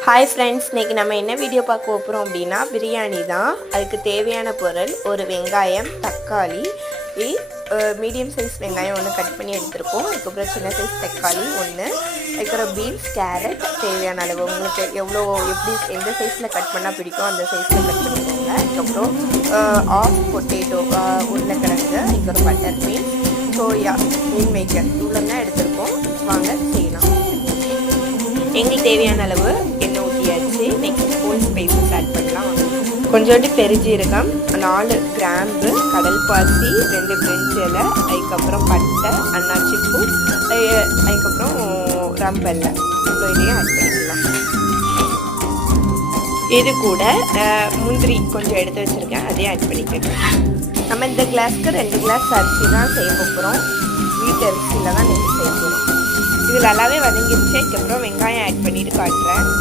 Hi friends, இன்றைக்கி நம்ம என்ன வீடியோ பார்க்க போகிறோம் அப்படின்னா பிரியாணி தான். அதுக்கு தேவையான பொருள் ஒரு வெங்காயம், தக்காளி, மீடியம் சைஸ் வெங்காயம் ஒன்று கட் பண்ணி எடுத்துருக்கோம். அதுக்கப்புறம் சின்ன சைஸ் தக்காளி ஒன்று, அதுக்கப்புறம் பீன்ஸ், கேரட் தேவையான அளவு உங்களுக்கு எப்படி எந்த சைஸில் கட் பண்ணால் பிடிக்கும் அந்த சைஸில் கட் பண்ணிக்கோங்க. அதுக்கப்புறம் ஆஃப் பொட்டேட்டோ, உருளைக்கிழங்கு, அதுக்கப்புறம் பட்டர் பீன்ஸ், சோயா, மீன் மேக்கர் இவ்வளோ தான் எடுத்துருக்கோம். வாங்க செய்யலாம். எங்களுக்கு தேவையான அளவு எண்ணெய் ஊற்றியாச்சு. நெக்ஸ்ட் ஹோல் ஸ்பைசஸ் ஆட் பண்ணலாம். கொஞ்சோண்டு பெருஜீரகம், 4 கிராம்பு, கடல் பாசி, 2 பிரிஞ்சி இலை, அதுக்கப்புறம் பட்டை, அன்னாச்சி பூ, அதுக்கப்புறம் ரம்பல்ல இவ்வளோ இதையும் ஆட் பண்ணிக்கலாம். இது கூட முந்திரி கொஞ்சம் எடுத்து வச்சுருக்கேன், அதையும் ஆட் பண்ணிக்கிறேன். நம்ம இந்த கிளாஸ்க்கு 2 கிளாஸ் அரிசி தான் செய்ய போகிறோம். வீட்டு அரிசியில் தான் நீங்கள் செய்ய போகிறோம். இது நல்லாவே வதங்கிடுச்சு. அதுக்கப்புறம் வெங்காயம் ஆட் பண்ணிட்டு காட்டுறேன்.